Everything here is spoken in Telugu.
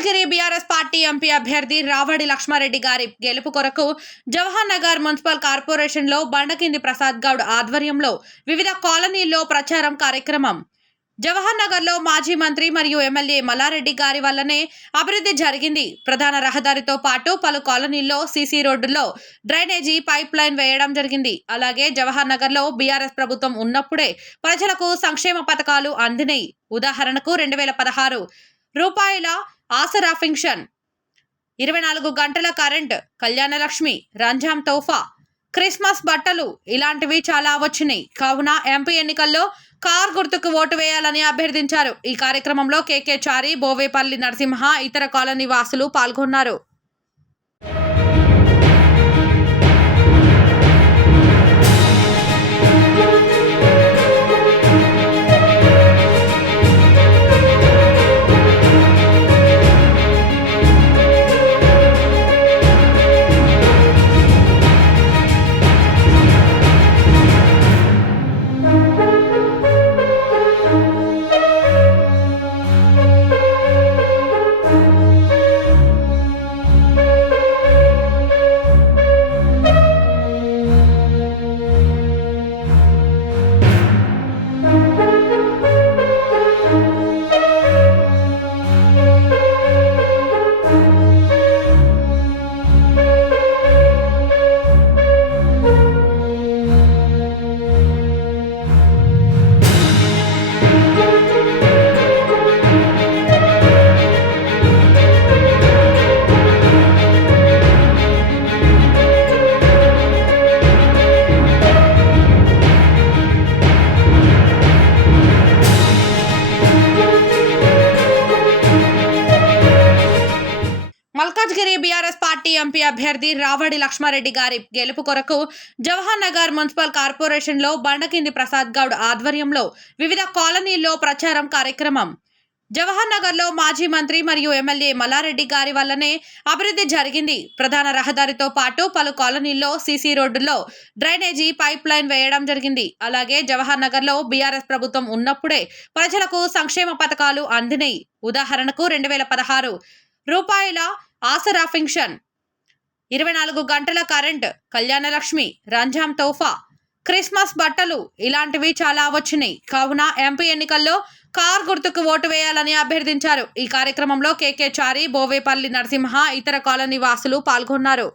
మల్కాజ్గిరి బీఆర్ఎస్ పార్టీ ఎంపీ అభ్యర్థి రావడి లక్ష్మారెడ్డి గారి గెలుపు కొరకు జవహర్ నగర్ మున్సిపల్ కార్పొరేషన్లో బండకింది ప్రసాద్ గౌడ్ ఆధ్వర్యంలో వివిధ కాలనీల్లో ప్రచారం కార్యక్రమం. జవహర్ నగర్లో మాజీ మంత్రి మరియు ఎమ్మెల్యే మల్లారెడ్డి గారి వల్లనే అభివృద్ధి జరిగింది. ప్రధాన రహదారితో పాటు పలు కాలనీల్లో సీసీ రోడ్డులో డ్రైనేజీ పైప్ లైన్ వేయడం జరిగింది. అలాగే జవహర్ నగర్లో బీఆర్ఎస్ ప్రభుత్వం ఉన్నప్పుడే ప్రజలకు సంక్షేమ పథకాలు అందినాయి. ఉదాహరణకు 2016 రూపాయల ఆసరా పింఛన్, 24 గంటల కరెంట్, కళ్యాణ లక్ష్మి, రంజాన్ తోఫా, క్రిస్మస్ బట్టలు ఇలాంటివి చాలా వచ్చినాయి. కావున ఎంపీ ఎన్నికల్లో కార్ గుర్తుకు ఓటు వేయాలని అభ్యర్థించారు. ఈ కార్యక్రమంలో కేకే చారి, బోవేపల్లి నరసింహ, ఇతర కాలనీ వాసులు పాల్గొన్నారు. మల్కాజ్గిరి బీఆర్ఎస్ పార్టీ ఎంపీ అభ్యర్థి రావడి లక్ష్మారెడ్డి గారి గెలుపు కొరకు జవహర్ నగర్ మున్సిపల్ కార్పొరేషన్లో బండకింది ప్రసాద్ గౌడ్ ఆధ్వర్యంలో వివిధ కాలనీల్లో ప్రచారం కార్యక్రమం. జవహర్ నగర్లో మాజీ మంత్రి మరియు ఎమ్మెల్యే మల్లారెడ్డి గారి వల్లనే అభివృద్ధి జరిగింది. ప్రధాన రహదారితో పాటు పలు కాలనీల్లో సీసీ రోడ్డులో డ్రైనేజీ పైప్ లైన్ వేయడం జరిగింది. అలాగే జవహర్ నగర్లో బీఆర్ఎస్ ప్రభుత్వం ఉన్నప్పుడే ప్రజలకు సంక్షేమ పథకాలు అందినాయి. ఉదాహరణకు 2016 రూపాయల ఆసరా పింఛన్, 24 గంటల కరెంట్, కళ్యాణ లక్ష్మి, రంజాన్ తోఫా, క్రిస్మస్ బట్టలు ఇలాంటివి చాలా వచ్చినాయి. కావున ఎంపీ ఎన్నికల్లో కార్ గుర్తుకు ఓటు వేయాలని అభ్యర్థించారు. ఈ కార్యక్రమంలో కేకే చారి, బోవేపల్లి నరసింహ, ఇతర కాలనీ వాసులు పాల్గొన్నారు.